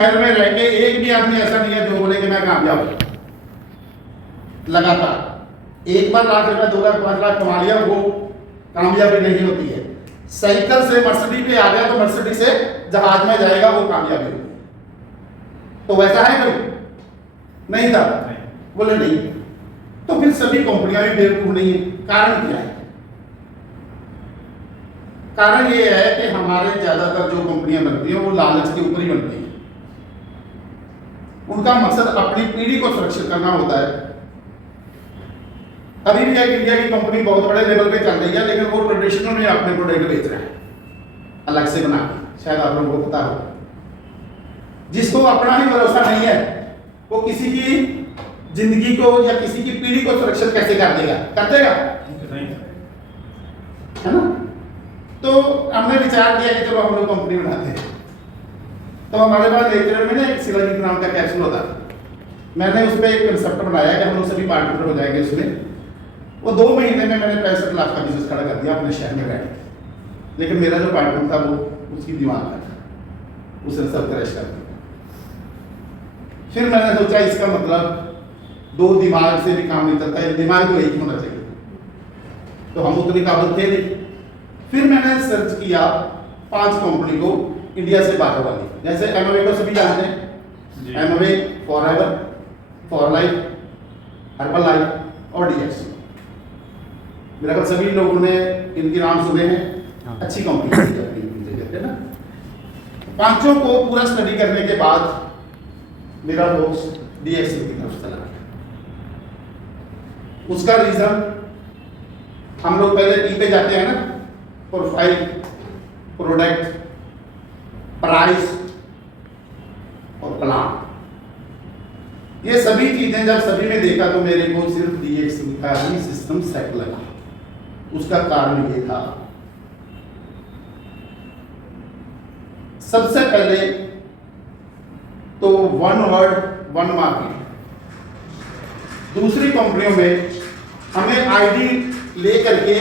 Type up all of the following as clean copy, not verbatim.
शहर में रह के एक भी आदमी ऐसा नहीं है जो बोले कि मैं कामयाब हूं। लगातार एक बार लाख रुपया 2 लाख 5 लाख कमा लिया वो कामयाबी नहीं होती है। साइकिल से मर्सिडीज पे आ गया तो मर्सिडीज से जहाज में जाएगा वो कामयाबी होगी। तो वैसा है कोई नहीं था, बोले नहीं। तो फिर सभी कंपनियां भी बेवकूफ नहीं है। कारण क्या है? कारण ये है कि हमारे ज्यादातर जो कंपनियां बनती हैं वो लालच के ऊपर ही बनती हैं। उनका मकसद अपनी पीढ़ी को सुरक्षित करना होता है। अभी भी एक इंडिया की कंपनी बहुत बड़े लेवल पे चल रही है, लेकिन वो ट्रेडिशनल में अपने प्रोडक्ट बेच रहा है अलग से बना के। शायद आप लोगों को पता हो। जिसको अपना ही भरोसा नहीं है वो किसी की जिंदगी को या किसी की पीढ़ी को सुरक्षित कैसे कर देगा? कर देगा, है ना? तो हमने विचार किया कि चलो हम लोग कंपनी बनाते हैं। तो हमारे पास लेक्चर में ना एक शिलाजीत नाम का कैप्सूल होता है। मैंने उस पर एक कंसेप्ट बनाया कि हम लोग सभी पार्टनर हो जाएंगे उसमें। वो 2 महीने में मैंने 65 लाख का बिजनेस खड़ा कर दिया अपने शहर में बैठ के। लेकिन मेरा जो पार्टनर था वो उसकी दिमाग था, उसने सब क्रैश कर दिया। फिर मैंने सोचा इसका मतलब 2 दिमाग से भी काम नहीं चलता है, दिमाग तो एक होना चाहिए। तो हम उतनी काबिल थे नहीं। फिर मैंने सर्च किया 5 कंपनी को इंडिया से बाहर वाली, जैसे एमवे को सभी जानते हैं, एमवे, फॉरएवर, फॉरलाइफ, हर्बल लाइफ और डीएक्स। मेरा ख्याल सभी लोगों ने इनके नाम सुने हैं। अच्छी कंपनी है ना। 5 को पूरा स्टडी करने के बाद मेरा फोकस डीएक्स की तरफ चला गया। उसका रीजन हम लोग पहले पी पे जाते हैं ना, प्रोफाइल, प्रोडक्ट, प्राइस और प्लान। ये सभी चीजें जब सभी ने देखा तो मेरे को सिर्फ डीएक्स का ही सिस्टम सेट लगा। उसका कारण ये था, सबसे पहले तो 1 वर्ड 1 मार्केट। दूसरी कंपनियों में हमें आईडी ले करके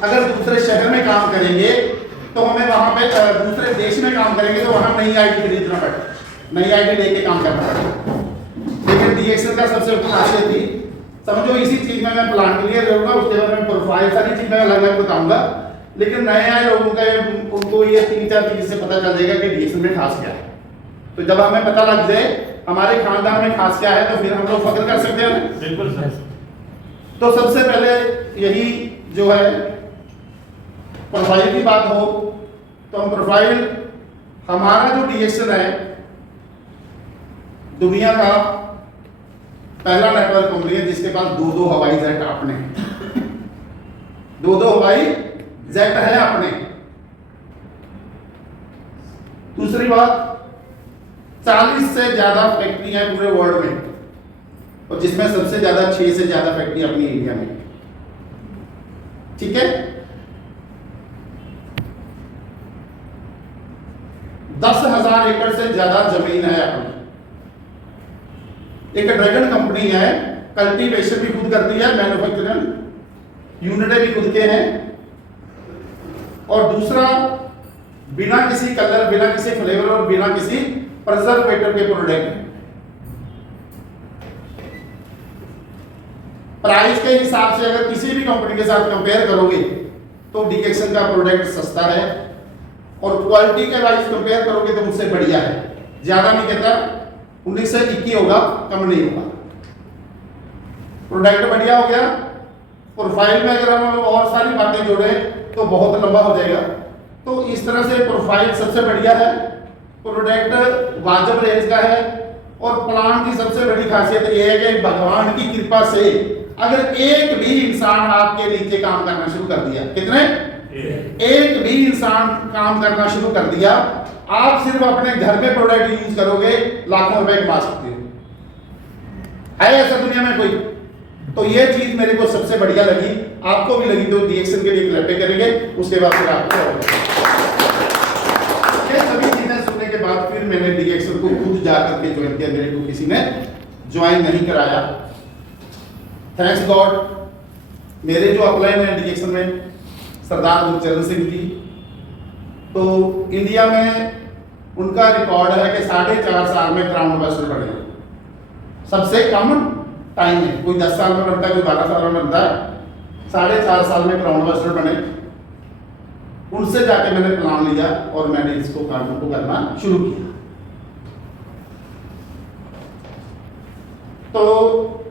अगर दूसरे शहर में काम करेंगे तो हमें वहां पे दूसरे देश में काम करेंगे तो वहां नई आईडी खरीदना पड़ेगा, नई आईडी लेके काम करना पड़ेगा। लेकिन डीएक्सएल का सबसे बड़ी खासियत थी, समझो इसी चीज में मैं प्लान के लिए रहूंगा, उसके बाद मैं प्रोफाइल सारी चीजें अलग अलग बताऊंगा। लेकिन नए आए लोगों का उनको ये 3-4 चीज से पता चल जाएगा कि डीएक्सएल में खास क्या है। तो जब हमें पता लग जाए हमारे खानदान में खास क्या है तो फिर हम लोग फख्र कर सकते हैं। बिल्कुल सर। तो सबसे पहले यही जो है प्रोफाइल की बात हो तो हम प्रोफाइल, हमारा जो डीएक्सएल है दुनिया का पहला नेटवर्क कंपनी है जिसके पास 2 हवाई जेट अपने हैं। 2 हवाई जेट है अपने। दूसरी बात, 40 से ज्यादा फैक्ट्री है पूरे वर्ल्ड में और जिसमें सबसे ज्यादा 6 से ज्यादा फैक्ट्री अपनी इंडिया में। ठीक है, 10,000 एकड़ से ज्यादा जमीन है अपनी। एक ड्रैगन कंपनी है, कल्टीवेशन भी खुद करती है, मैन्युफैक्चरिंग यूनिटें भी खुद के हैं। और दूसरा, बिना किसी कलर, बिना किसी फ्लेवर और बिना किसी प्रिजर्वेटिव के प्रोडक्ट। प्राइस के हिसाब से अगर किसी भी कंपनी के साथ कंपेयर करोगे तो डीएक्सएल का प्रोडक्ट सस्ता है और क्वालिटी के वाइज कंपेयर करोगे तो मुझसे बढ़िया है। ज्यादा नहीं कहता, 19 से 21 होगा, कम नहीं होगा। प्रोडक्ट बढ़िया हो गया। प्रोफाइल में अगर हम और सारी बातें जोड़े तो बहुत लंबा हो जाएगा। तो इस तरह से प्रोफाइल सबसे बढ़िया है, प्रोडक्ट वाजिब रेंज का है और प्लान की सबसे बड़ी खासियत यह है कि भगवान की कृपा से अगर एक भी इंसान आपके नीचे काम करना शुरू कर दिया, कितने? एक भी इंसान काम करना शुरू कर दिया, आप सिर्फ अपने घर में प्रोडक्ट यूज करोगे लाखों रुपए कमा सकते हो। है ऐसा दुनिया में कोई? तो ये चीज मेरे को सबसे बढ़िया लगी, आपको भी लगी तो डीएक्सएल के लिए क्लैप करेंगे। उसके बाद फिर आपको ये सभी चीजें सुनने के बाद फिर मैंने डीएक्सएल को खुद जाकर के ज्वाइन किया। मेरे को किसी ने ज्वाइन नहीं कराया, थैंक्स गॉड। मेरे जो अपलाइन है डीएक्सएल में, सरदार गुरचरण सिंह जी, तो इंडिया में उनका रिकॉर्ड है कि 4.5 साल में क्राउन एम्बेसडर बने। सबसे कम टाइम है, कोई 10 साल में बनता है, कोई 12 साल में बनता है, 4.5 साल में क्राउन एम्बेसडर बने। उनसे जाके मैंने प्लान लिया और मैंने इसको काम को करना शुरू किया। तो